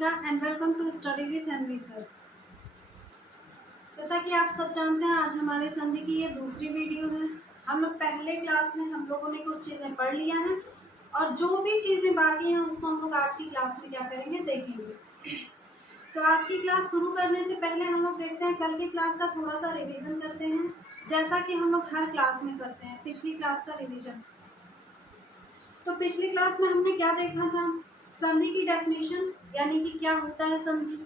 Monika and welcome to study with NV sir. जैसा कि आप सब जानते हैं, आज हमारे संधि की ये दूसरी वीडियो है। हम लोग पहले क्लास में हम लोगों ने कुछ चीज़ें पढ़ लिया हैं और जो भी चीज़ें बाकी हैं उसको हम लोग आज की क्लास में क्या करेंगे, देखेंगे। तो आज की क्लास शुरू करने से पहले हम लोग देखते हैं कल की क्लास का थोड़ा सा रिवीजन करते हैं, जैसा कि हम लोग हर क्लास में करते हैं। पिछली क्लास का रिवीजन, तो पिछली क्लास में हमने क्या देखा था, संधि की डेफिनेशन, यानी कि क्या होता है संधि।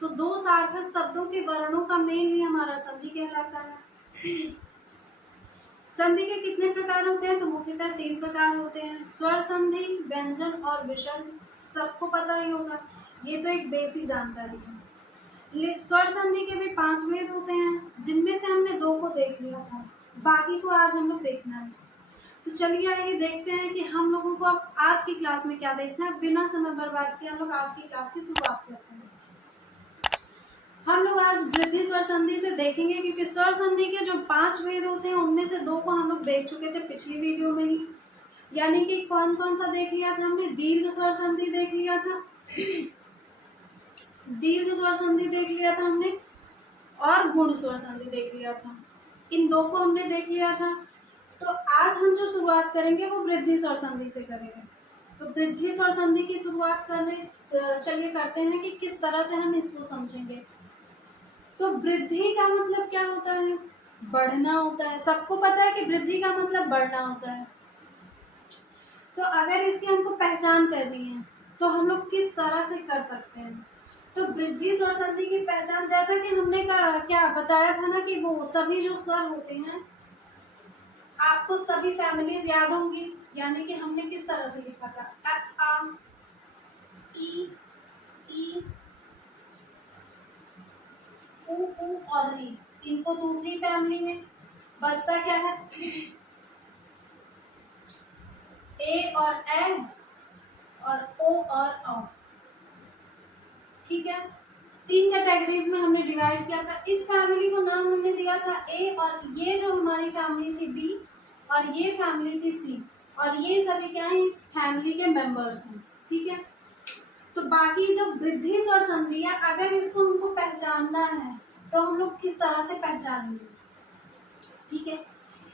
तो दो सार्थक शब्दों के वर्णों का मेल ही हमारा संधि कहलाता है। संधि के कितने प्रकार होते हैं, तो मुख्यतः 3 प्रकार होते हैं, स्वर संधि, व्यंजन और विसर्ग। सबको पता ही होगा, ये तो एक बेसिक जानकारी है। स्वर संधि के भी 5 भेद होते हैं, जिनमें से हमने 2 को देख लिया था, बाकी को आज हम लोग देखना है। तो चलिए आइए देखते हैं कि हम लोगों को अब आज की क्लास में क्या देखना है। बिना समय बर्बाद किए हम लोग आज की क्लास की शुरुआत करते हैं। हम लोग आज वृद्धि स्वर संधि से देखेंगे, क्योंकि स्वर संधि के जो 5 भेद होते हैं उनमें से 2 को हम लोग देख चुके थे पिछली वीडियो में ही। यानी कि कौन कौन सा देख लिया था हमने, दीर्घ स्वर संधि देख लिया था, दीर्घ स्वर संधि देख लिया था हमने, और गुण स्वर संधि देख लिया था। इन 2 को हमने देख लिया था। तो आज हम जो शुरुआत करेंगे वो वृद्धि स्वर संधि से करेंगे। तो वृद्धि स्वर संधि की शुरुआत चलिए करते हैं कि किस तरह से हम इसको समझेंगे। तो वृद्धि का मतलब क्या होता है, बढ़ना होता है। सबको पता है कि वृद्धि का मतलब बढ़ना होता है। तो अगर इसकी हमको पहचान करनी है तो हम लोग किस तरह से कर सकते हैं। तो वृद्धि स्वर संधि की पहचान, जैसा कि हमने क्या बताया था ना, कि वो सभी जो स्वर होते हैं, आपको सभी फैमिलीज याद होंगी। यानी कि हमने किस तरह से लिखा था, आ, ई, ऊ और री। इनको दूसरी फैमिली में बचता क्या है, ए और ए और ओ और औ। ठीक है, 3 कैटेगरीज में हमने डिवाइड किया था। इस फैमिली को नाम हमने दिया था ए, और ये जो हमारी फैमिली थी बी, और ये फैमिली थी सी, और ये सभी क्या है, इस फैमिली के मेंबर्स हैं। ठीक है, तो बाकी जो वृद्धि स्वर संधि है, अगर इसको हमको पहचानना है तो हम लोग किस तरह से पहचानेंगे। ठीक है,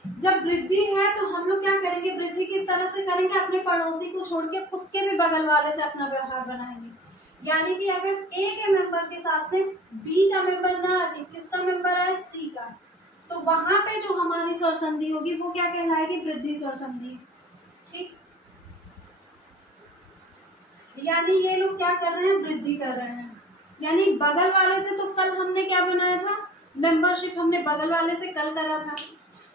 जब वृद्धि है तो हम लोग क्या करेंगे, वृद्धि किस तरह से करेंगे, अपने पड़ोसी को छोड़ के उसके भी बगल वाले से अपना व्यवहार बनाएंगे। यानी कि अगर ए के मेंबर के साथ में बी का मेंबर ना आके किसका मेंबर आए, सी का, तो वहां पे जो हमारी स्वर संधि होगी वो क्या कहलाएगी, वृद्धि स्वर संधि। ठीक, यानी ये लोग क्या कर रहे हैं, वृद्धि कर रहे हैं। यानी बगल वाले से तो कल हमने क्या बनाया था, मेंबरशिप हमने बगल वाले से कल करा था।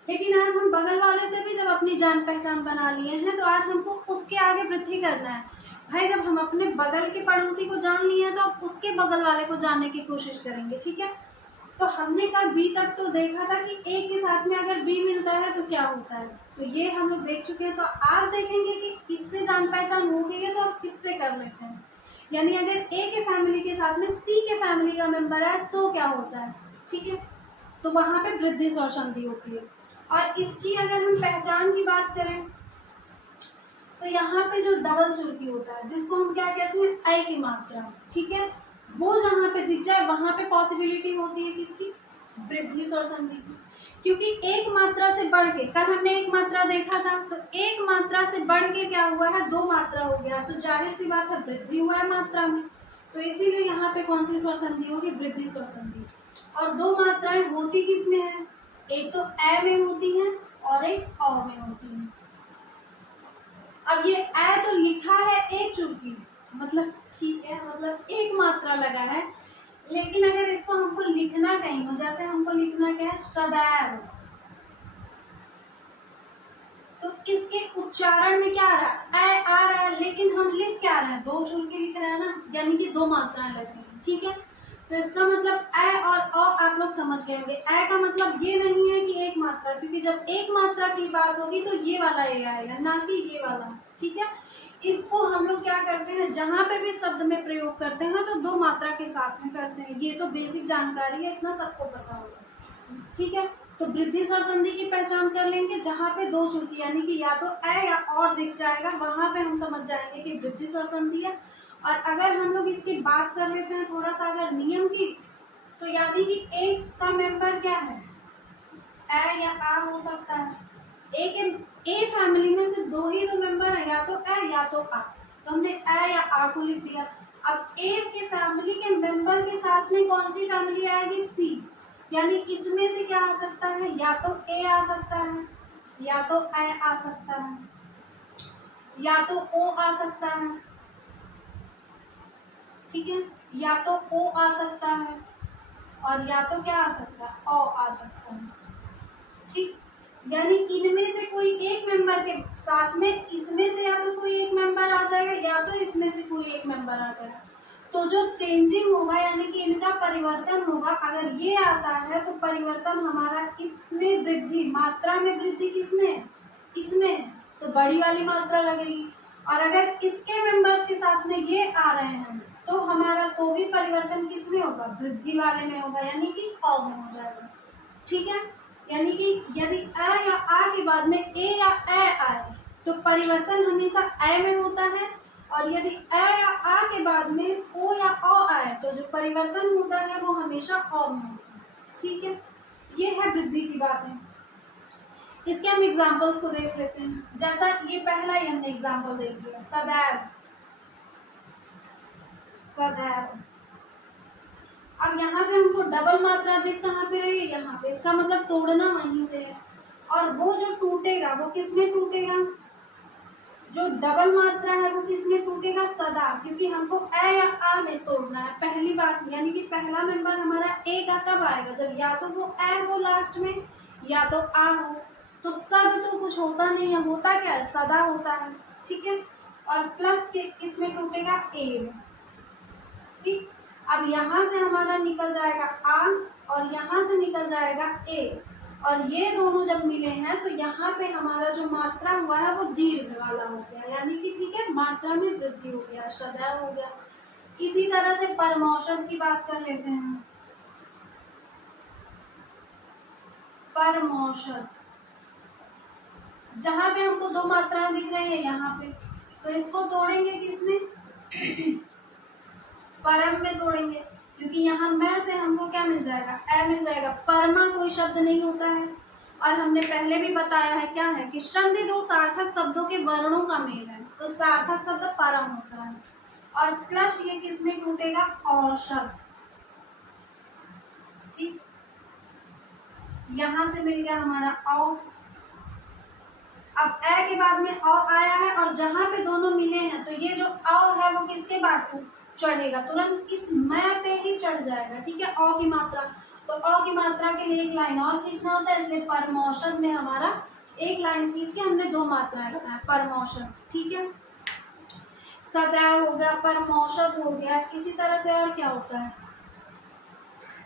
लेकिन आज हम बगल वाले से भी जब अपनी जान पहचान बना लिए हैं तो आज हमको उसके आगे वृद्धि करना है। भाई, जब हम अपने बगल के पड़ोसी को जान लिए हैं तो अब उसके बगल वाले को जानने की कोशिश करेंगे। ठीक है, तो हमने कल बी तक तो देखा था कि ए के साथ में अगर बी मिलता है तो क्या होता है, तो ये हम लोग देख चुके हैं। तो आज देखेंगे कि इससे जान पहचान हो गई है तो अब किससे कर लेते हैं। यानी अगर ए के फैमिली के साथ में सी के फैमिली का मेंबर है तो क्या होता है। ठीक है, तो वहां पे वृद्धि स्वर संधि होती है। और इसकी अगर हम पहचान की बात करें तो यहाँ पे जो डबल चुरकी होता है, जिसको हम क्या कहते हैं, आई की मात्रा। ठीक है, वो जहाँ पे दिख जाए वहां पे पॉसिबिलिटी होती है किसकी, वृद्धि स्वर संधि की। क्योंकि एक मात्रा से बढ़ के, कल हमने एक मात्रा देखा था, तो एक मात्रा से बढ़ के क्या हुआ है, 2 मात्रा हो गया, तो जाहिर सी बात है वृद्धि हुआ है मात्रा में। तो इसीलिए यहाँ पे कौन सी स्वर संधि होगी, वृद्धि स्वर संधि। और 2 मात्राएं होती किसमें है, एक तो ए में होती है और एक औ में होती है। अब ये ए तो लिखा है एक चुटकी, मतलब ठीक है, मतलब एक मात्रा लगा है। लेकिन अगर इसको हमको लिखना कहीं हो, जैसे हमको लिखना क्या है, सदैव, तो इसके उच्चारण में क्या आ रहा है, ए आ रहा है, लेकिन हम लिख क्या रहे हैं, 2 चुटकी लिख रहे हैं ना, यानी कि 2 मात्राएं लग रही हैं। ठीक है, तो इसका मतलब ए और औ आप लोग समझ गए होंगे। ए का मतलब ये नहीं है कि एक मात्रा, क्योंकि जब एक मात्रा की बात होगी तो ये वाला ए आएगा, ना कि ये वाला। ठीक है, इसको हम लोग क्या करते हैं, जहां पे भी शब्द में प्रयोग करते हैं तो 2 मात्रा के साथ में करते हैं। ये तो बेसिक जानकारी है, इतना सबको पता होगा। ठीक है, तो वृद्धि स्वर संधि की पहचान कर लेंगे, जहां पे 2 चुटकी यानी कि या तो ए या और दिख जाएगा, वहां पे हम समझ जाएंगे कि वृद्धि स्वर संधि है। और अगर हम लोग इसकी बात कर लेते हैं थोड़ा सा अगर नियम की, तो यानी कि एक का मेंबर क्या है, ए या आ हो सकता है। ए फैमिली में से दो ही तो मेंबर है, या तो ए या तो आ, तो हमने ए या आ को लिख दिया। अब ए के फैमिली के मेंबर के साथ में कौन सी फैमिली आएगी, सी, यानी इसमें से क्या आ सकता है, या तो ए आ सकता है, या तो ए आ सकता है, या तो ओ आ सकता है, ठीक है, या तो ओ आ सकता है, और या तो क्या आ सकता है, ओ आ सकता है, ठीक। यानी इनमें से कोई एक मेंबर के साथ में इसमें से या तो कोई एक मेंबर आ जाएगा, या तो इसमें से कोई एक मेंबर आ जाएगा। तो जो चेंजिंग होगा यानी कि इनका परिवर्तन होगा, अगर ये आता है तो परिवर्तन हमारा इसमें वृद्धि, मात्रा में वृद्धि किसमें है, इसमें है, तो बड़ी वाली मात्रा लगेगी। और अगर इसके मेंबर्स के साथ में ये आ रहे हैं तो हमारा तो भी परिवर्तन किसमें होगा, वृद्धि वाले में होगा, यानी कि अ में हो जाएगा, ठीक है। यानी कि यदि अ या आ के बाद में ए या ए आए तो परिवर्तन हमेशा ए में होता है, और यदि अ या आ के बाद में ओ या औ आए तो जो परिवर्तन होता है वो हमेशा अ में होता है, ठीक है। ये है वृद्धि की बातें। इसके हम एग्जाम्पल्स को देख लेते हैं। जैसा ये पहला ही हमने एग्जाम्पल देख लिया, सदैव, सदैव। अब यहाँ पे हमको डबल मात्रा दिख कहाँ पे रही है, यहाँ पे, इसका मतलब तोड़ना वहीं से है। और वो जो टूटेगा वो किसमें टूटेगा, जो डबल मात्रा है वो किसमें टूटेगा, सदा, क्योंकि हमको ए या आ में तोड़ना है। पहली बात यानी कि पहला मेंबर हमारा ए का कब आएगा, जब या तो वो ए हो लास्ट में या तो आ हो। तो सद तो कुछ होता नहीं है, होता क्या है, सदा होता है, ठीक है। और प्लस के किसमें टूटेगा, ए में, ठीक। अब यहाँ से हमारा निकल जाएगा आ और यहाँ से निकल जाएगा ए, और ये दोनों जब मिले हैं तो यहाँ पे हमारा जो मात्रा हुआ है वो दीर्घ वाला हो गया, यानी कि ठीक है, मात्रा में वृद्धि हो गया, सदैव हो गया। इसी तरह से परमौषध की बात कर लेते हैं। परमौषध, जहाँ पे हमको दो मात्राएं दिख रही है यहाँ पे, तो इसको तोड़ेंगे किसमें, परम में तोड़ेंगे, क्योंकि यहाँ मैं से हमको क्या मिल जाएगा, ए मिल जाएगा। परमा कोई शब्द नहीं होता है, और हमने पहले भी बताया है क्या है कि संधि दो सार्थक शब्दों के वर्णों का मेल है, तो सार्थक शब्द परम होता है। और प्लस ये किसमें टूटेगा, औषध, ठीक। यहाँ से मिल गया हमारा औ। अब ए के बाद में औ आया है, और जहां पे दोनों मिले हैं तो ये जो औ है वो किसके बाद चढ़ेगा, तुरंत इस मैं पे ही चढ़ जाएगा, ठीक है। औ की मात्रा, तो औ की मात्रा के लिए एक लाइन और खींचना होता है, इसलिए परमौषध में हमारा एक लाइन खींच के हमने दो मात्राएं लगाए, परमौषध, ठीक है। सदैव हो गया, परमौषध हो गया। इसी तरह से और क्या होता है,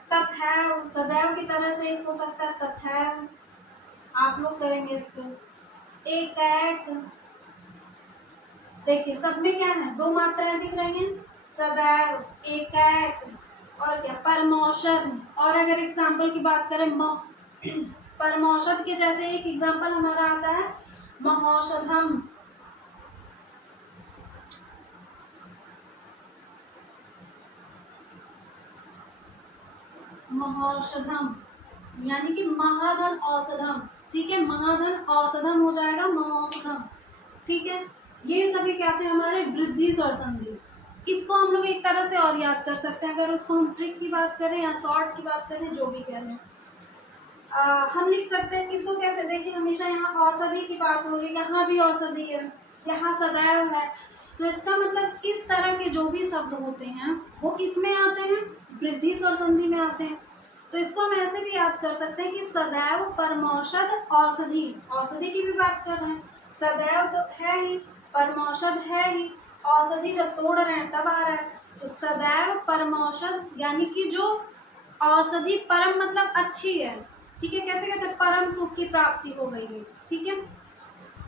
तथैव, सदैव की तरह से एक हो सकता है तथैव, आप लोग करेंगे इसको। एक एक, देखिए सब में क्या है, दो मात्राएं दिख रही हैं, सदैव, एक एक, और क्या, परमौषध। और अगर एग्जाम्पल की बात करें, परमौषध के जैसे एक एग्जाम्पल हमारा आता है महौषधम, महौषधम, यानी कि महाधन औषधम, ठीक है। महाधन औषधम हो जाएगा महौषधम, ठीक है। ये सभी क्या थे हमारे वृद्धि स्वर संधि। इसको हम लोग एक तरह से और याद कर सकते हैं, अगर उसको हम ट्रिक की बात करें या शॉर्ट की बात करें, जो भी कह लें, हम लिख सकते हैं इसको कैसे, देखिए हमेशा यहाँ औषधि की बात हो रही है, यहाँ भी औषधि है, यहाँ सदैव है, तो इसका मतलब इस तरह के जो भी शब्द होते हैं वो किसमें आते हैं, वृद्धि स्वर संधि में आते हैं। तो इसको हम ऐसे भी याद कर सकते हैं कि सदैव, परमौषध, औषधि, औषधि की भी बात कर रहे हैं, सदैव तो है ही, परमौषध है ही, औषधि जब तोड़ रहे हैं तब आ रहा है, तो सदैव परमौषध, यानी कि जो औषधि परम मतलब अच्छी है, ठीक है। कैसे कहते हैं, परम सुख की प्राप्ति हो गई है, ठीक है।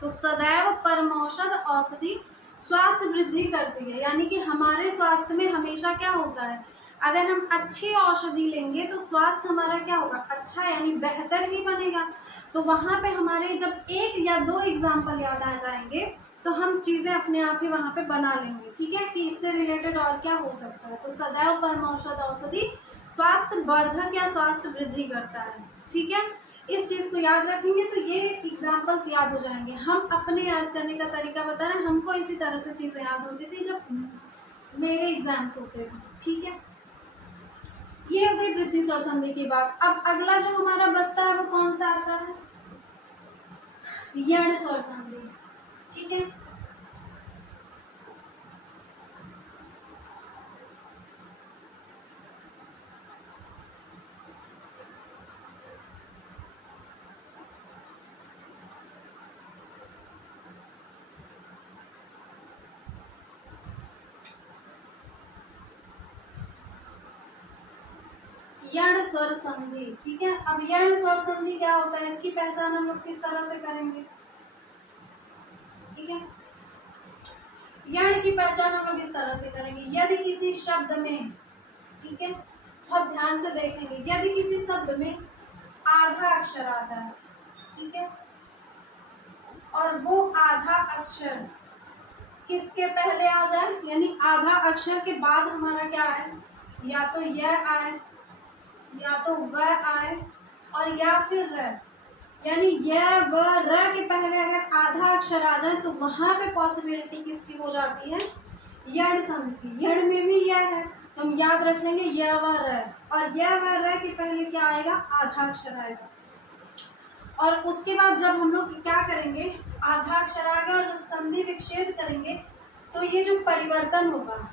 तो सदैव परमौषध औषधि स्वास्थ्य वृद्धि करती है, यानी कि हमारे स्वास्थ्य में हमेशा क्या होता है, अगर हम अच्छी औषधि लेंगे तो स्वास्थ्य हमारा क्या होगा, अच्छा, यानी बेहतर ही बनेगा। तो वहाँ पे हमारे जब एक या दो एग्जाम्पल याद आ जाएंगे तो हम चीज़ें अपने आप ही वहाँ पे बना लेंगे, ठीक है, कि इससे रिलेटेड और क्या हो सकता है। तो सदैव परम औषध औषधि स्वास्थ्य वर्धक या स्वास्थ्य वृद्धि करता है, ठीक है। इस चीज़ को याद रखेंगे तो ये एग्जाम्पल्स याद हो जाएंगे। हम अपने याद करने का तरीका बता रहे हैं, हमको इसी तरह से चीज़ें याद होती थी जब मेरे एग्जाम्स होते थे, ठीक है। ये हो गई वृद्धि स्वर संधि की बात। अब अगला जो हमारा बचता है वो कौन सा आता है, यण स्वर संधि, ठीक है। यण स्वर संधि, ठीक है। अब यण स्वर संधि क्या होता है, इसकी पहचान हम लोग किस तरह से करेंगे, ठीक है। यण की पहचान हम लोग इस तरह से करेंगे, यदि किसी शब्द में, ठीक है, बहुत ध्यान से देखेंगे, यदि किसी शब्द में आधा अक्षर आ जाए, ठीक है, और वो आधा अक्षर किसके पहले आ जाए, यानी आधा अक्षर के बाद हमारा क्या आए, या तो यह आए, या तो वह आए, और या फिर र, यानी यह व र के पहले अगर आधा अक्षर आ जाए तो वहां पे पॉसिबिलिटी किसकी हो जाती है, यण संधि की। यण में भी यह है तो हम याद रख लेंगे यह व र, और यह व र के पहले क्या आएगा, आधा अक्षर आएगा। और उसके बाद जब हम लोग क्या करेंगे, आधा अक्षर आएगा और जब संधि विच्छेद करेंगे तो ये जो परिवर्तन होगा,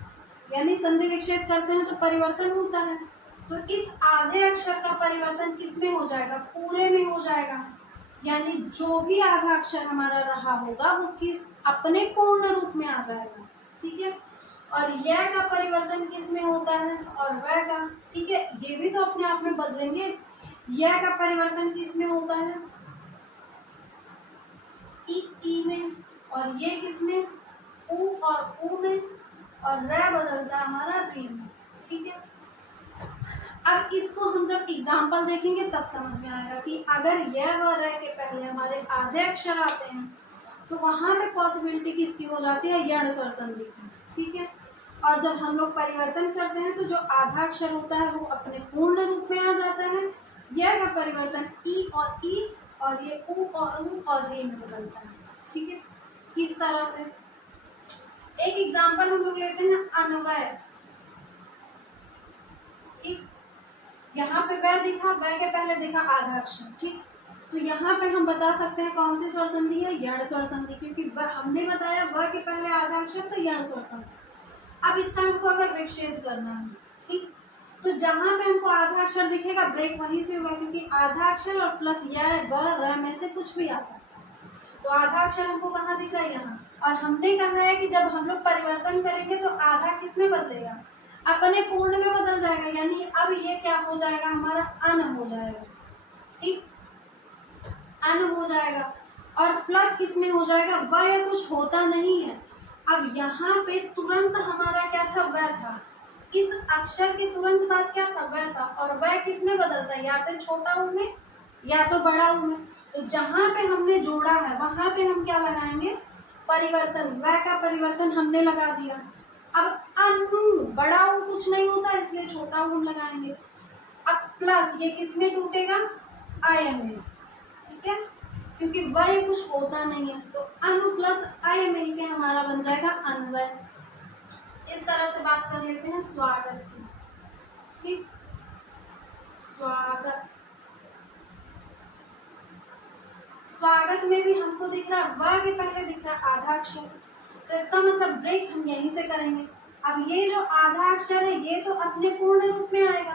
यानी संधि विच्छेद करते हैं तो परिवर्तन होता है, तो इस आधे अक्षर का परिवर्तन किस में हो जाएगा, पूरे में हो जाएगा। यानी जो भी आधा अक्षर हमारा रहा होगा वो अपने पूर्ण रूप में आ जाएगा, ठीक है। और यह का परिवर्तन किस में होता है, और वह का, ठीक है, ये भी तो अपने आप में बदलेंगे। यह का परिवर्तन किस में होता है, ई में, और ये किस में, ऊ और ऊ में, और र बदलता है हमारा री में, ठीक है। अब इसको हम जब एग्जाम्पल देखेंगे तब समझ में आएगा कि अगर यह व र के पहले हमारे आधे अक्षर आते हैं तो वहां पे पॉसिबिलिटी किसकी हो जाती है, यण स्वर संधि की, ठीक है। और जब हम लोग परिवर्तन करते हैं तो जो आधा अक्षर होता है वो अपने पूर्ण रूप में आ जाता है, यह का परिवर्तन ई, और ये ऊ और रे में बदलता है, ठीक है। किस तरह से, एक एग्जाम्पल हम लोग लेते हैं अन्वय, ठीक। यहाँ पे वह दिखा, वह के पहले दिखा आधा अक्षर, ठीक। तो यहाँ पे हम बता सकते हैं कौन सी स्वर संधि है, यण स्वर संधि, क्योंकि वह हमने बताया वह के पहले आधा अक्षर तो यण स्वर संधि। अब इसका हमको अगर विच्छेद करना है, ठीक, तो जहाँ पे हमको आधा अक्षर दिखेगा ब्रेक वहीं से होगा, क्योंकि आधा अक्षर और प्लस यह व र में से कुछ भी आ सकता है। तो आधा अक्षर हमको कहाँ दिख रहा है, यहाँ। और हमने कहा है कि जब हम लोग परिवर्तन करेंगे तो आधा किस में बदलेगा, अपने पूर्ण में बदल जाएगा, यानी अब ये क्या हो जाएगा, हमारा अन हो जाएगा, ठीक, अन हो जाएगा। और प्लस किस में हो जाएगा, वह कुछ होता नहीं है। अब यहाँ पे तुरंत हमारा क्या था, वह था, इस अक्षर के तुरंत बाद क्या था, वह था, और वह किस में बदलता है, या तो छोटा ऊ में या तो बड़ा ऊ में। तो जहाँ पे हमने जोड़ा है वहां पे हम क्या लगाएंगे, परिवर्तन, वह का परिवर्तन हमने लगा दिया। अब अनु, बड़ा ऊ कुछ नहीं होता इसलिए छोटा ऊ लगाएंगे। अब प्लस ये किस में टूटेगा, आय में, ठीक है, क्योंकि वह कुछ होता नहीं है। तो अनु प्लस आय मिलके हमारा बन जाएगा अन्वय। इस तरह से बात कर लेते हैं स्वागत की, ठीक। स्वागत, स्वागत में भी हमको दिख रहा है वह के पहले दिख रहा है आधा अक्षर, तो इसका मतलब ब्रेक हम यहीं से करेंगे। अब ये जो आधा अक्षर है ये तो अपने पूर्ण रूप में आएगा।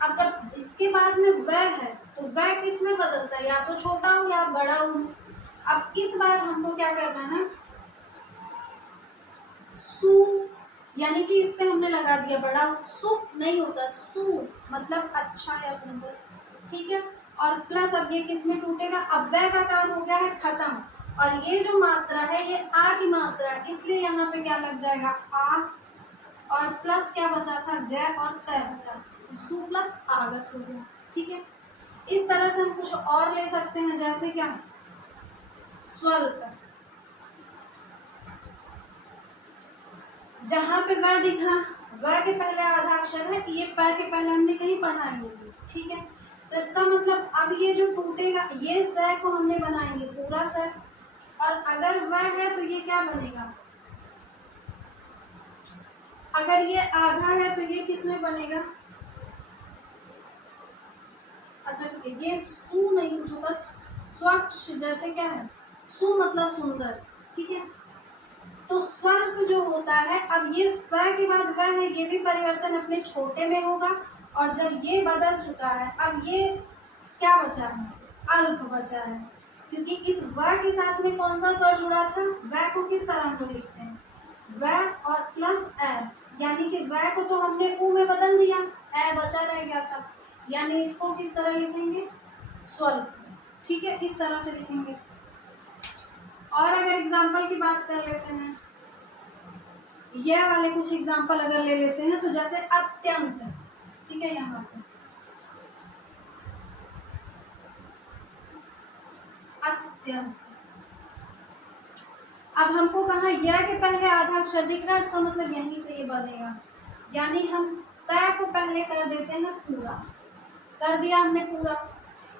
अब जब इसके बाद में वह है तो वह किस में बदलता है, या तो छोटा हो या बड़ा हो। अब इस बार हमको क्या करना है, सु, यानी कि इस पे हमने लगा दिया बड़ा, सु नहीं होता, सु मतलब अच्छा या सुंदर, ठीक है। और प्लस अब ये किस में टूटेगा, अब वह का काम हो गया है खत्म, और ये जो मात्रा है ये आ की मात्रा है, इसलिए यहाँ पे क्या लग जाएगा, आ, और प्लस क्या बचा था, ग और तय बचा, तो सु प्लस आगत हो गया, ठीक है। इस तरह से हम कुछ और ले सकते हैं, जैसे क्या, स्वल्प, जहाँ पे वह दिखा, वह के पहले आधा अक्षर है, ये प के पहले हमने कहीं पढ़ा ही नहीं, ठीक है। तो इसका मतलब अब ये जो टूटेगा, ये स को हमने बनाएंगे पूरा स, और अगर वह है तो ये क्या बनेगा, अगर ये आधा है तो ये किस में बनेगा, अच्छा ठीक है, ये सु नहीं कुछ होगा, स्वच्छ जैसे क्या है, सु मतलब सुंदर, ठीक है। तो स्वल्प जो होता है, अब ये स के बाद वह है, ये भी परिवर्तन अपने छोटे में होगा, और जब ये बदल चुका है, अब ये क्या बचा है, अल्प बचा है, क्योंकि इस व के साथ में कौन सा स्वर जुड़ा था, वह को किस तरह हम लोग लिखते हैं, वह और प्लस ए, यानी कि वह को तो हमने उ में बदल दिया, ए बचा रह गया था, यानी इसको किस तरह लिखेंगे, स्वल्प, ठीक है, इस तरह से लिखेंगे। और अगर एग्जाम्पल की बात कर लेते हैं, यह वाले कुछ एग्जाम्पल अगर ले लेते हैं, तो जैसे अत्यंत, ठीक है, यहाँ पे अत्यंत, अब हमको कहा यह के पहले आधा अक्षर दिख रहा है, इसका मतलब यहीं से ये बनेगा, यानी हम तय को पहले कर देते हैं पूरा, कर दिया हमने पूरा।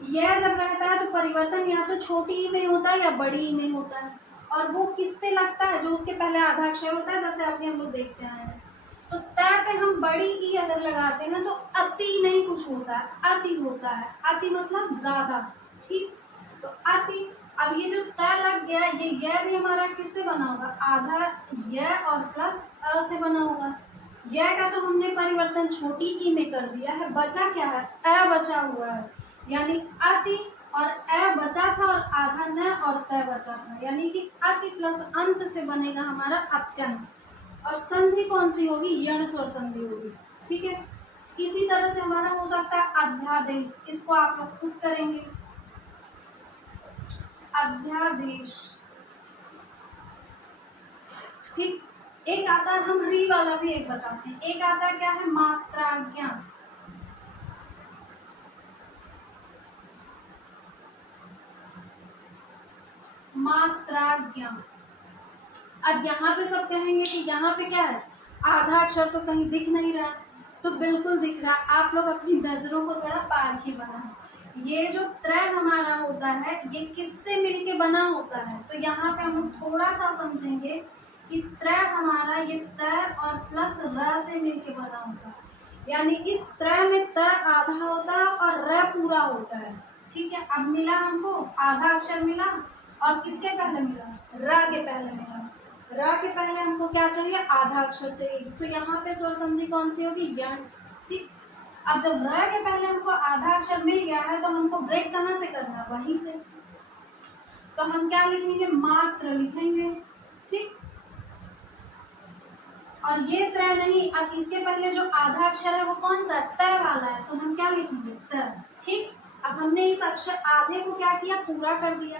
यह जब रहता है तो परिवर्तन या तो छोटी ई में होता है या बड़ी ई में होता है, और वो किस पे लगता है, जो उसके पहले आधा अक्षर होता है, जैसे अभी हम लोग देखते आए हैं। तो तय पे हम बड़ी ई अगर लगाते हैं ना, तो अति नहीं कुछ होता है, अति होता है, अति मतलब ज्यादा, ठीक। तो अति, अब ये जो तय लग गया, ये यह भी हमारा किससे बना होगा, आधा यह और प्लस अ से बना होगा। यह का तो हमने परिवर्तन छोटी ई में कर दिया है, बचा क्या है, अ बचा हुआ है, यानी अति और अ बचा था, और आधा न और त बचा था, यानी कि अति प्लस अंत से बनेगा हमारा अत्यंत। और संधि कौन सी होगी, यण स्वर संधि होगी, ठीक है। इसी तरह से हमारा हो सकता है अध्यादेश, इसको आप लोग खुद करेंगे, अध्यादेश, ठीक। एक आता है, हम री वाला भी एक बताते हैं, एक आता है क्या है, मात्राज्ञा, मात्राज्ञा। अब यहाँ पे सब कहेंगे कि यहाँ पे क्या है, आधा अक्षर तो कहीं दिख नहीं रहा, तो बिल्कुल दिख रहा, आप लोग अपनी नजरों को थोड़ा पारखी बनाएं। ये जो त्रय हमारा होता है, ये किससे मिलके बना होता है, तो यहाँ पे हम लोग थोड़ा सा समझेंगे कि त्रय हमारा ये त और प्लस र से मिलके बना होता है, यानी इस त्रय में त आधा होता है और र पूरा होता है, ठीक है। अब मिला हमको आधा अक्षर मिला, और किसके पहले मिला, र के पहले मिला, र के पहले हमको क्या चाहिए, आधा अक्षर चाहिए, तो यहाँ पे स्वर संधि कौन सी होगी, यण, ठीक। अब जब र के पहले हमको आधा अक्षर मिल गया है, तो हमको ब्रेक कहाँ से करना है, वहीं से, तो हम क्या लिखेंगे, मात्र लिखेंगे, ठीक। और ये त्रय नहीं, अब इसके पहले जो आधा अक्षर है वो कौन सा, त वाला है, तो हम क्या लिखेंगे, त, ठीक। अब हमने इस अक्षर आधे को क्या किया, पूरा कर दिया।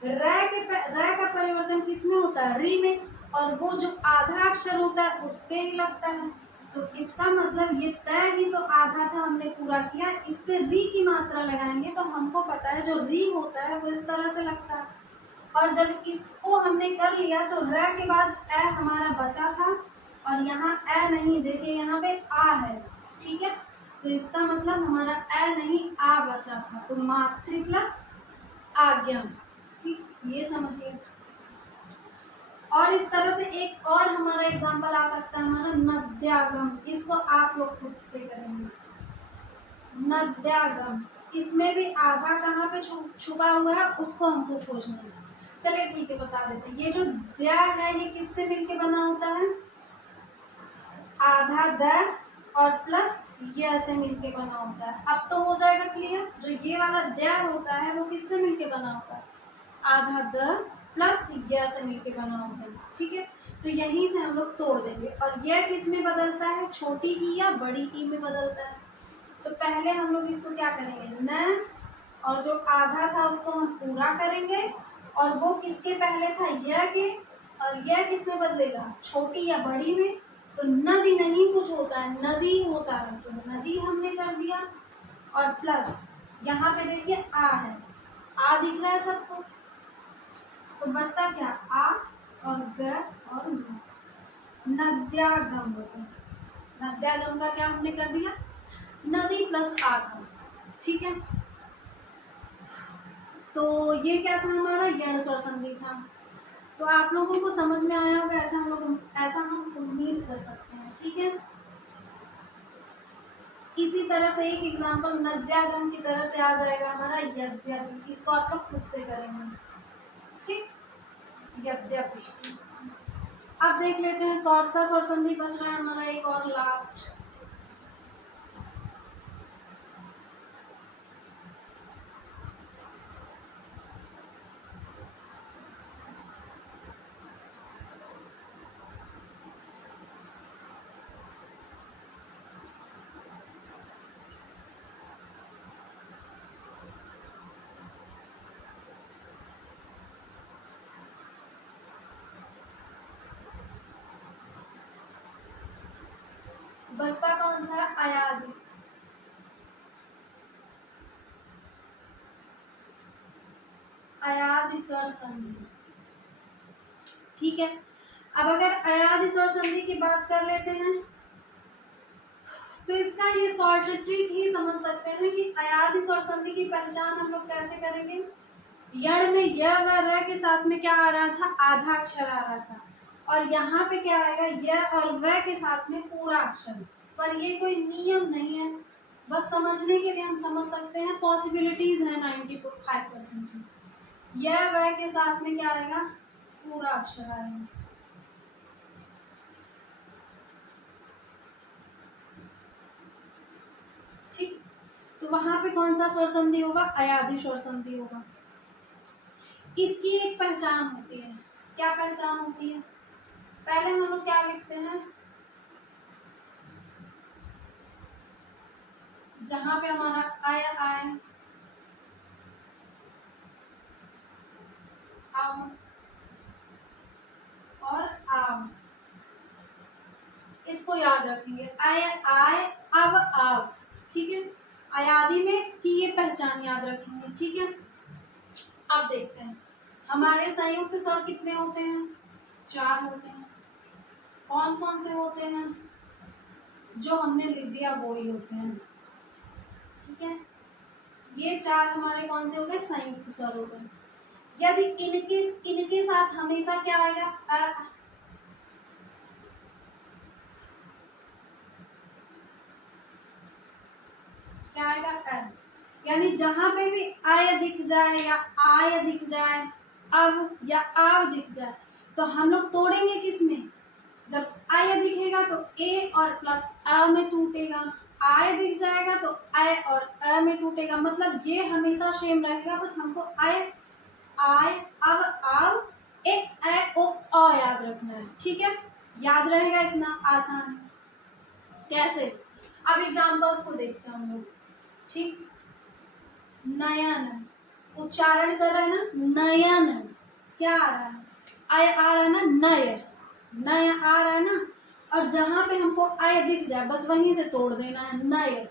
र का परिवर्तन किस में होता है, री में, और वो जो आधा अक्षर होता है उस पे ही लगता है, तो इसका मतलब ये त ही तो आधा था, हमने पूरा किया, इस पे री की मात्रा लगाएंगे, तो हमको पता है जो री होता है वो इस तरह से लगता है। और जब इसको हमने कर लिया, तो र के बाद ए हमारा बचा था, और यहाँ ए नहीं, देखिए यहाँ पे आ है, ठीक है, तो इसका मतलब हमारा ए नहीं आ बचा था, तो मातृ प्लस आज्ञा, ठीक, ये समझिए। और इस तरह से एक और हमारा एग्जाम्पल आ सकता है हमारा नद्यागम, इसको आप लोग खुद से करेंगे, नद्यागम, इसमें भी आधा कहाँ पे छुपा हुआ है, उसको हमको खोजना है। चलिए ठीक है, बता देते हैं, ये जो द्या है ये किससे मिलके बना होता है, आधा द और प्लस य से मिलके बना होता है। अब तो हो जाएगा क्लियर, जो ये वाला द्या होता है वो किससे मिलके बना होता है, आधा द प्लस य से मिलके बना होता है, ठीक है। तो यहीं से हम लोग तोड़ देंगे, और यह किस में बदलता है, छोटी ई या बड़ी ई में बदलता है। तो पहले हम लोग इसको क्या करेंगे, न, और जो आधा था उसको हम पूरा करेंगे, और वो किसके पहले था, यह के, और यह किस में बदलेगा, छोटी या बड़ी में, तो नदी नहीं कुछ होता है, नदी होता है, तो नदी हमने कर दिया, और प्लस यहाँ पे देखिए आ है, आ दिख रहा है सबको, तो बचता क्या, आ और ग और न, नद्यागम होगा। नद्यागम का क्या हमने कर दिया, नदी प्लस आगम। ठीक है, तो ये क्या था हमारा, यण स्वर संधि था। तो आप लोगों को समझ में आया होगा, ऐसा हम उम्मीद कर सकते हैं। ठीक है, इसी तरह से एक एग्जांपल नद्यागम की तरह से आ जाएगा हमारा यद्यपि। इसको आप लोग खुद से करेंगे। ठीक, यद्यपि। अब देख लेते हैं कौन सा स्वर संधि बच रहा है हमारा, एक और लास्ट। बसता कौन सा है, अयादि। अयादि स्वर संधि। ठीक है, अब अगर अयादि स्वर संधि की बात कर लेते हैं तो इसका ये शॉर्ट ट्रिक ही समझ सकते हैं कि अयादि स्वर संधि की पहचान हम लोग कैसे करेंगे। यण में य व र के साथ में क्या आ रहा था, आधा अक्षर आ रहा था, और यहाँ पे क्या आएगा, य और व के साथ में पूरा अक्षर। पर ये कोई नियम नहीं है, बस समझने के लिए हम समझ सकते हैं, पॉसिबिलिटीज है 95% की। य व के साथ में क्या आएगा, पूरा अक्षर आएगा। ठीक, तो वहां पे कौन सा स्वर संधि होगा, अयादि स्वर संधि होगा। इसकी एक पहचान होती है। क्या पहचान होती है, पहले हम लोग क्या लिखते हैं, जहां पे हमारा अय आए, आम और आम, इसको याद रखेंगे, अय आय अब आव। ठीक है, अयादि में की ये पहचान याद रखेंगे। ठीक है, अब देखते हैं हमारे संयुक्त स्वर कितने होते हैं, 4 होते हैं। कौन कौन से होते हैं, जो हमने लिख दिया वो ही होते हैं। ठीक है, ये 4 हमारे कौन से हो गए, संयुक्त स्वर हो गए। यदि इनके साथ हमेशा क्या आएगा, क्या आएगा, यानी जहां पे भी आय दिख जाए या आय दिख जाए, अब या आव दिख जाए, तो हम लोग तोड़ेंगे किसमें, जब आय दिखेगा तो ए और प्लस अ में टूटेगा, आय दिख जाएगा तो आय और अ में टूटेगा। मतलब ये हमेशा सेम रहेगा, बस हमको आय आय अब आव एक ए ओ अ याद रखना है। ठीक है, याद रहेगा, इतना आसान है। कैसे, अब एग्जांपल्स को देखते हैं हम लोग। ठीक, नयन, उच्चारण कर रहे हैं ना, नयन, क्या आ रहा है, आय आ रहा है ना, नय, नय आ रहा है ना, और जहां पे हमको आय दिख जाए बस वहीं से तोड़ देना है, नय।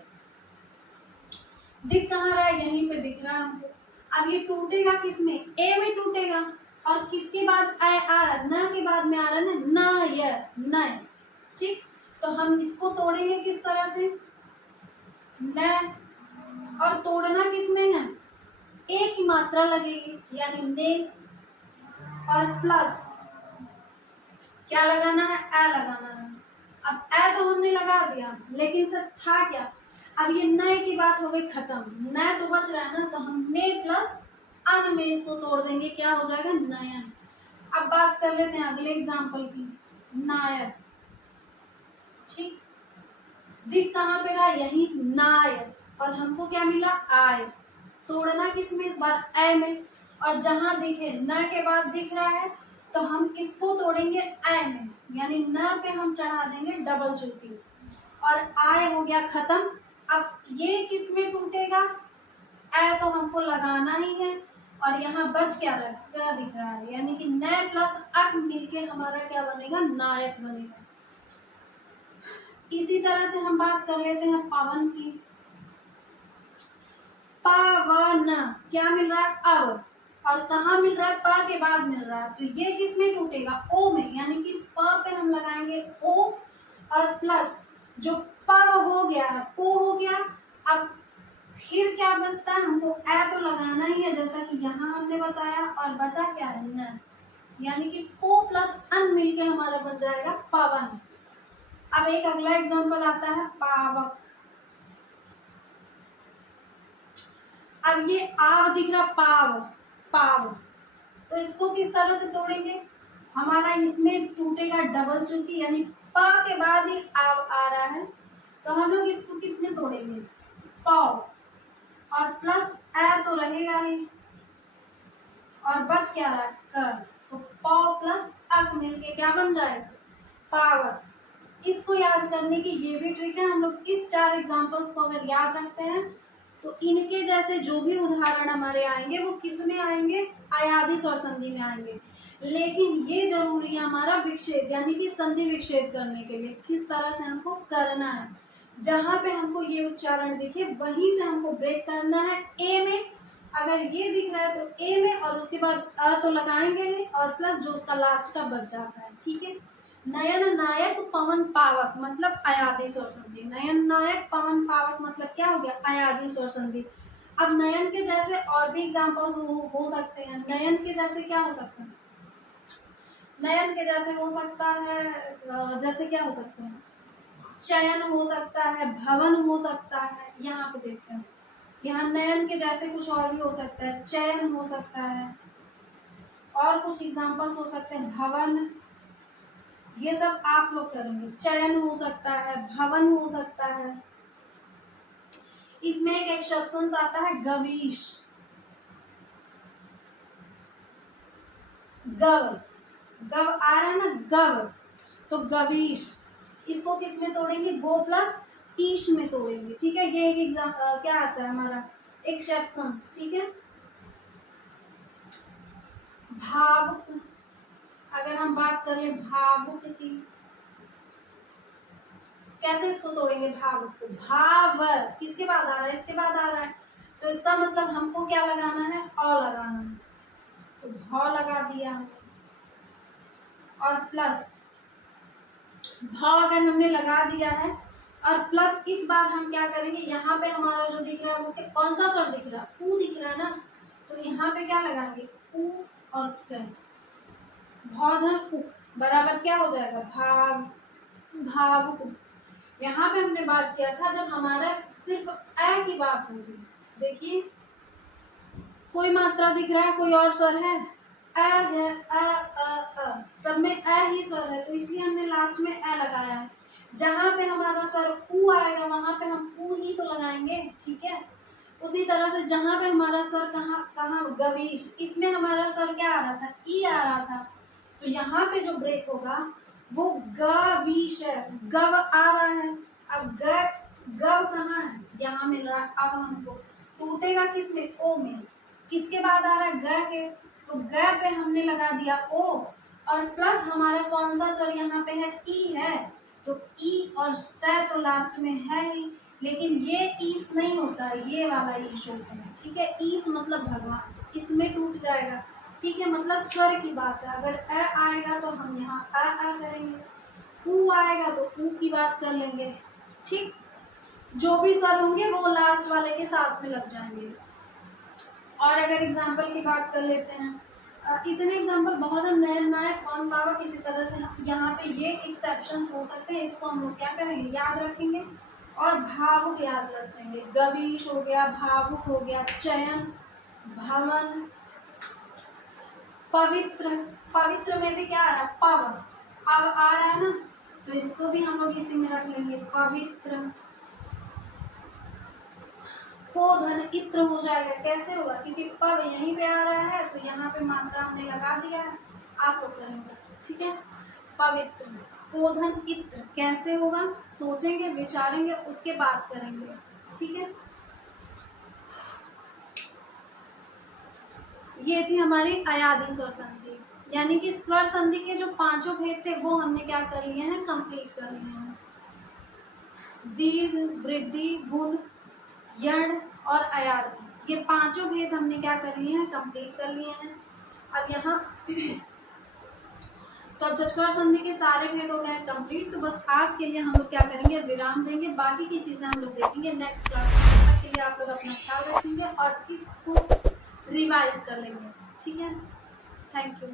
दिख कहाँ रहा है, यहीं पे दिख रहा है हमको। अब ये टूटेगा किसमें, ए में टूटेगा, और किसके बाद आय आ रहा है, न के बाद में आ रहा है ना, नय, नय। ठीक, तो हम इसको तोड़ेंगे किस तरह से, न, और तोड़ना किसमें है, ए की मात्रा लगेगी, यानी ने, और प्लस क्या लगाना है, ए लगाना है। अब ए तो हमने लगा दिया, लेकिन तो था क्या, अब ये नए की बात हो गई खत्म, नए तो बच रहा है ना, तो हम ने प्लस अन में इसको तोड़ देंगे, क्या हो जाएगा, नयन। अब बात कर लेते हैं अगले एग्जाम्पल की, नायक। ठीक, दिख कहाँ पे रहा, यही नायक, और हमको क्या मिला, आय। तोड़ना किसमें, इस बार ए में, और जहां दिखे न के बाद दिख रहा है तो हम किसको तोड़ेंगे, ए में, यानी न पे हम चढ़ा देंगे डबल चौकी, और आय हो गया खत्म। अब ये किस में टूटेगा, ए तो हमको लगाना ही है, और यहाँ बच क्या रहा, क्या दिख रहा है, यानी कि न प्लस अक मिलके हमारा क्या बनेगा, नायक बनेगा। इसी तरह से हम बात कर लेते हैं पवन की, पवन, क्या मिल रहा है, अब और कहाँ मिल रहा है, प के बाद मिल रहा है, तो ये किस में टूटेगा, ओ में, यानी कि प पे हम लगाएंगे ओ और प्लस जो प हो गया, पो हो गया। अब फिर क्या बचता है, हमको ए तो लगाना ही है जैसा कि यहाँ हमने बताया, और बचा क्या है न, यानी कि पो प्लस अन मिलके हमारा बन जाएगा पावन। अब एक अगला एग्जांपल आता है पावक। अब ये आव दिख रहा, पाव पाव, तो इसको किस तरह से तोड़ेंगे, हमारा इसमें टूटेगा डबल चुकी, यानी प के बाद ही आव आ रहा है, तो हम लोग इसको किस में तोड़ेंगे, पाव, और प्लस ए तो रहेगा ही, और बच क्या रहा कर, तो पाव प्लस अक मिलके क्या बन जाएगा, पावर। इसको याद करने की ये भी ट्रिक है, हम लोग इस 4 एग्जांपल्स को अगर याद रखते हैं तो इनके जैसे जो भी उदाहरण हमारे आएंगे वो किस में आएंगे, अयादी स्वर संधि में आएंगे। लेकिन ये जरूरी है हमारा विच्छेद, यानी कि संधि विच्छेद करने के लिए किस तरह से हमको करना है, जहां पे हमको ये उच्चारण दिखे वहीं से हमको ब्रेक करना है। ए में अगर ये दिख रहा है तो ए में, और उसके बाद अ तो लगाएंगे ही, और प्लस जो उसका लास्ट का बच जाता है, ठीक है। नयन नायक पवन पावक मतलब अयादी स्वर संधि, नयन नायक पवन पावक मतलब क्या हो गया, अयादी स्वर संधि। अब नयन के जैसे और भी एग्जांपल्स हो सकते हैं, नयन के जैसे क्या हो सकता है, नयन के जैसे हो सकता है, जैसे क्या हो सकते हैं, चयन हो सकता है, भवन हो सकता है, यहाँ पे देखते हैं, यहाँ नयन के जैसे कुछ और भी हो सकता है, चयन हो सकता है, और कुछ एग्जांपल्स हो सकते हैं, भवन, ये सब आप लोग करेंगे, चयन हो सकता है, भवन हो सकता है। इसमें एक एक्सेप्शन आता है गवीश, गव, गव आ रहा है ना, गव, तो गवीश, इसको किस में तोड़ेंगे, गो प्लस ईश में तोड़ेंगे, ठीक है। ये एक एग्जाम क्या आता है हमारा एक्सेप्शंस, ठीक है। भावुक, अगर हम बात कर ले भावुक की, कैसे इसको तोड़ेंगे, भावुक को, भाव किसके बाद आ रहा है, इसके बाद आ रहा है, तो इसका मतलब हमको क्या लगाना है, अ लगाना है, तो भ लगा दिया हमने, और प्लस भ अगर हमने लगा दिया है, और प्लस इस बार हम क्या करेंगे, यहाँ पे हमारा जो दिख रहा है वो कौन सा स्वर दिख रहा है, ऊ दिख रहा है ना, तो यहाँ पे क्या लगाएंगे, ऊ, और भौधन उक बराबर क्या हो जाएगा, भाव, भावुक। यहाँ पे हमने बात किया था जब हमारा सिर्फ अ की बात होगी, देखिए कोई मात्रा दिख रहा है, कोई और स्वर है, अ है, अ सब में अ ही स्वर है, तो इसलिए हमने लास्ट में अ लगाया है। जहाँ पे हमारा स्वर ऊ आएगा वहां पे हम ऊ ही तो लगाएंगे, ठीक है। उसी तरह से जहाँ पे हमारा स्वर कहाँ कहाँ गवीश, इसमें हमारा स्वर क्या आ रहा था, ई आ रहा था, तो यहाँ पे जो ब्रेक होगा वो गवीश है, गव आ रहा है। अब गव कहाँ है, यहाँ मिल रहा है, अब हमको टूटेगा किस में, ओ में, किसके बाद आ रहा है, ग के, तो ग पे हमने लगा दिया ओ, और प्लस हमारा कौन सा स्वर यहाँ पे है, ई है, तो ई और स तो लास्ट में है ही, लेकिन ये ईस नहीं होता, ये वाला ईश होता है, ठीक है। ईस मतलब भगवान, इसमें टूट जाएगा, ठीक है, मतलब स्वर की बात है। अगर अ आएगा तो हम यहाँ अ करेंगे, ऊ आएगा तो ऊ की बात कर लेंगे, ठीक। जो भी स्वर होंगे वो लास्ट वाले के साथ में लग जाएंगे। और अगर एग्जाम्पल की बात कर लेते हैं, इतने एग्जाम्पल बहुत है, नयन नायक पवन पावक, इसी तरह से यहाँ पे ये एक्सेप्शंस हो सकते हैं, इसको हम लोग क्या करेंगे, याद रखेंगे, और भावुक याद रखेंगे, गवीश हो गया, भावुक हो गया, चयन, भवन, पवित्र, पवित्र में भी क्या आ रहा है, पव, अब आ रहा है ना, तो इसको भी हम लोग इसी में रख लेंगे, पवित्र। धन इत्र हो जाएगा, कैसे होगा, क्योंकि पव यहीं पे आ रहा है, तो यहाँ पे मात्रा हमने लगा दिया है, आप लोग करेंगे, ठीक है। पवित्र, धन इत्र कैसे होगा, सोचेंगे, विचारेंगे, उसके बाद करेंगे, ठीक है। ये थी हमारी अयादी स्वर संधि, यानी कि स्वर संधि के जो 5 भेद थे वो हमने क्या कर लिए हैं, कंप्लीट कर लिए हैं। दीर्घ, वृद्धि, गुण, यण और अयादी, ये पांचों भेद हमने क्या कर लिए हैं, कंप्लीट कर लिए हैं। अब यहाँ तो अब जब स्वर संधि के सारे भेद हो गए हैं कंप्लीट, तो बस आज के लिए हम लोग क्या करेंगे, विराम देंगे। बाकी की चीज़ें हम लोग देखेंगे नेक्स्ट क्लास में। तब तक के लिए आप लोग अपना ख्याल रखेंगे और इसको रिवाइज कर लेंगे। ठीक है, थैंक यू।